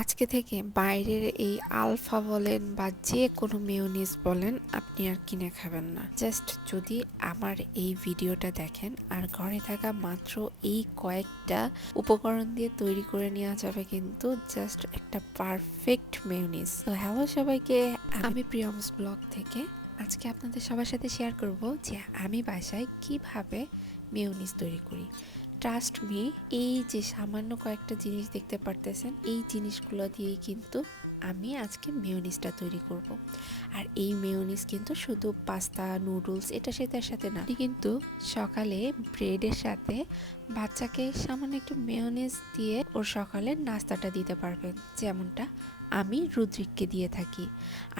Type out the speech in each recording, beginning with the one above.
আজকে থেকে বাইরের এই আলফা বলেন বা যে কোনো মেয়োনিজ বলেন আপনি আর কিনে খাবেন না। জাস্ট যদি আমার এই ভিডিওটা দেখেন আর ঘরে থাকা মাত্র এই কয়েকটা উপকরণ দিয়ে তৈরি করে নেওয়া যাবে কিন্তু জাস্ট একটা পারফেক্ট মেয়োনিজ। তো হ্যালো সবাইকে, আমি প্রিয়মস ব্লগ থেকে আজকে আপনাদের সবার সাথে শেয়ার করব যে আমি বাসায় কিভাবে মেয়োনিজ তৈরি করি। ট্রাস্ট মি, এই যে সামান্য কয়েকটা জিনিস দেখতে পারতেছেন এই জিনিসগুলো দিয়েই কিন্তু আমি আজকে মেয়োনিজটা তৈরি করব। আর এই মেয়োনিজ কিন্তু শুধু পাস্তা নুডলস এটা সেটার সাথে না, কিন্তু সকালে ব্রেডের সাথে বাচ্চাকে সামান্য একটু মেয়োনিজ দিয়ে ওর সকালের নাস্তাটা দিতে পারবেন, যেমনটা আমি রুদ্রিককে দিয়ে থাকি।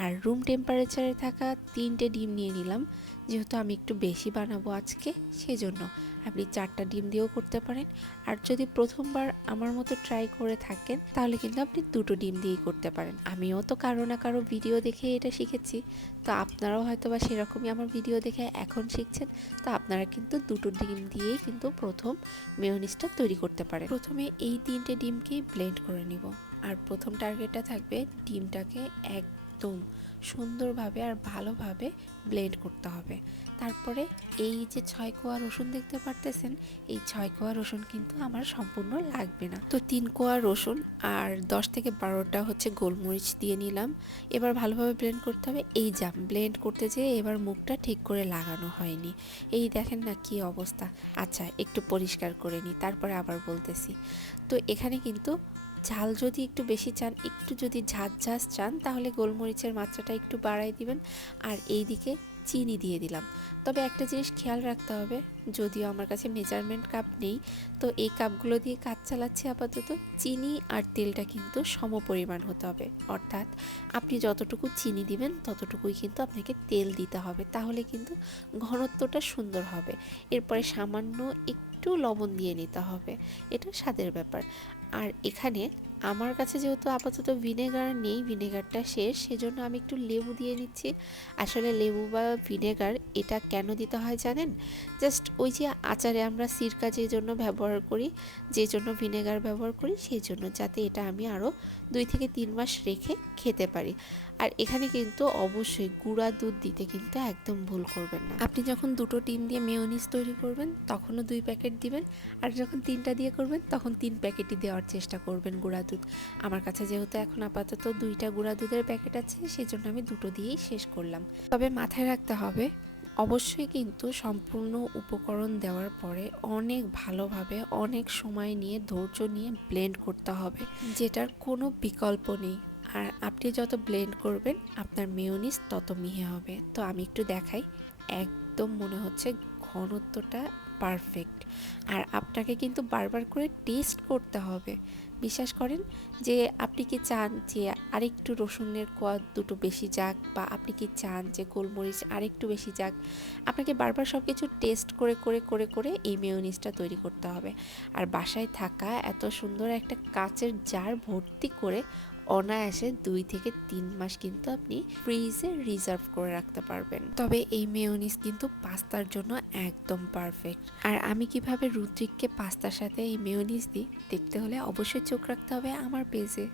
আর রুম টেম্পারেচারে থাকা 3টে ডিম নিয়ে নিলাম, যেহেতু আমি একটু বেশি বানাবো আজকে সেজন্য। আপনি 4টা ডিম দিয়েও করতে পারেন, আর যদি প্রথমবার আমার মতো ট্রাই করে থাকেন তাহলে কিন্তু আপনি 2টো ডিম দিয়েই করতে পারেন। আমিও তো কারো না কারো ভিডিও দেখে এটা শিখেছি, তো আপনারাও হয়তো বা সেরকমই আমার ভিডিও দেখে এখন শিখছেন। তো আপনারা কিন্তু 2টো ডিম দিয়েই কিন্তু প্রথম মেয়োনিজটা তৈরি করতে পারেন। প্রথমে এই 3টে ডিমকেই ব্লেন্ড করে নিব। আর প্রথম টার্গেটটা থাকবে ডিমটাকে একদম সুন্দরভাবে আর ভালোভাবে ব্লেন্ড করতে হবে। তারপরে এই যে 6 কোয়া রসুন দেখতে পারতেছেন, এই 6 কোয়া রসুন কিন্তু আমার সম্পূর্ণ লাগবে না, তো 3 কোয়া রসুন আর 10 থেকে 12টা হচ্ছে গোলমরিচ দিয়ে নিলাম। এবার ভালোভাবে ব্লেন্ড করতে হবে। এই জাম ব্লেন্ড করতে যেয়ে এবার মুখটা ঠিক করে লাগানো হয়নি, এই দেখেন না কি অবস্থা। আচ্ছা, একটু পরিষ্কার করে নিই, তারপরে আবার বলতেছি। তো এখানে কিন্তু ঝাল যদি একটু বেশি চান, একটু যদি ঝাঁঝ চান তাহলে গোলমরিচের মাত্রাটা একটু বাড়াই দিবেন। আর এই দিকে চিনি দিয়ে দিলাম। তবে একটা জিনিস খেয়াল রাখতে হবে, যদিও আমার কাছে মেজারমেন্ট কাপ নেই, তো এই কাপগুলো দিয়ে কাজ চালাচ্ছি আপাতত। চিনি আর তেলটা কিন্তু সমপরিমাণ হতে হবে, অর্থাৎ আপনি যতটুকু চিনি দিবেন ততটুকুই কিন্তু আপনাকে তেল দিতে হবে, তাহলে কিন্তু ঘনত্বটা সুন্দর হবে। এরপরে সামান্য একটু লবণ দিয়ে নিতে হবে, এটা স্বাদের ব্যাপার। আর এখানে আমার কাছে যেহেতু আপাতত ভিনেগার নেই, ভিনেগারটা শেষ, সেজন্য আমি একটু লেবু দিয়ে নিচ্ছি। আসলে লেবু বা ভিনেগার এটা কেন দিতে হয় জানেন? জাস্ট ওই যে আচারে আমরা সিরকা যে জন্য ব্যবহার করি, যে জন্য ভিনেগার ব্যবহার করি, সেই জন্য, যাতে এটা আমি আরও 2 থেকে 3 মাস রেখে খেতে পারি। আর এখানে কিন্তু অবশ্যই গুঁড়া দুধ দিতে কিন্তু একদম ভুল করবেন না। আপনি যখন 2টো ডিম দিয়ে মেয়োনিজ তৈরি করবেন তখনও 2 প্যাকেট দিবেন, আর যখন 3টা দিয়ে করবেন তখন 3 প্যাকেটই দেওয়ার চেষ্টা করবেন গুঁড়া দুধ। আমার কাছে যেহেতু এখন আপাতত 2টা গুঁড়া দুধের প্যাকেট আছে, সেজন্য আমি 2টো দিয়েই শেষ করলাম। তবে মাথায় রাখতে হবে, অবশ্যই কিন্তু সম্পূর্ণ উপকরণ দেওয়ার পরে অনেক ভালোভাবে অনেক সময় নিয়ে ধৈর্য নিয়ে ব্লেন্ড করতে হবে, যেটার কোনো বিকল্প নেই। আর আপনি যত ব্লেন্ড করবেন আপনার মেয়োনিজ তত মিহি হবে। তো আমি একটু দেখাই, একদম মনে হচ্ছে ঘনত্বটা পারফেক্ট। আর আপনাকে কিন্তু বারবার করে টেস্ট করতে হবে। বিশ্বাস করেন যে আপনি কি চান যে আরেকটু রসুনের কোয়া 2টো বেশি যাক, বা আপনি কি চান যে গোলমরিচ আরেকটু বেশি যাক, আপনাকে বারবার সব কিছু টেস্ট করে করে করে করে এই মেয়োনিজটা তৈরি করতে হবে। আর বাসায় থাকা এত সুন্দর একটা কাচের জার ভর্তি করে অনায়াসে 2 থেকে 3 মাস কিন্তু আপনি ফ্রিজে রিজার্ভ করে রাখতে পারবেন। তবে এই মেয়োনিজ কিন্তু পাস্তার জন্য একদম পারফেক্ট। আর আমি কিভাবে রুদ্রিককে পাস্তার সাথে এই মেয়োনিজ দিই দেখতে হলে অবশ্যই চোখ রাখতে হবে আমার পেজে।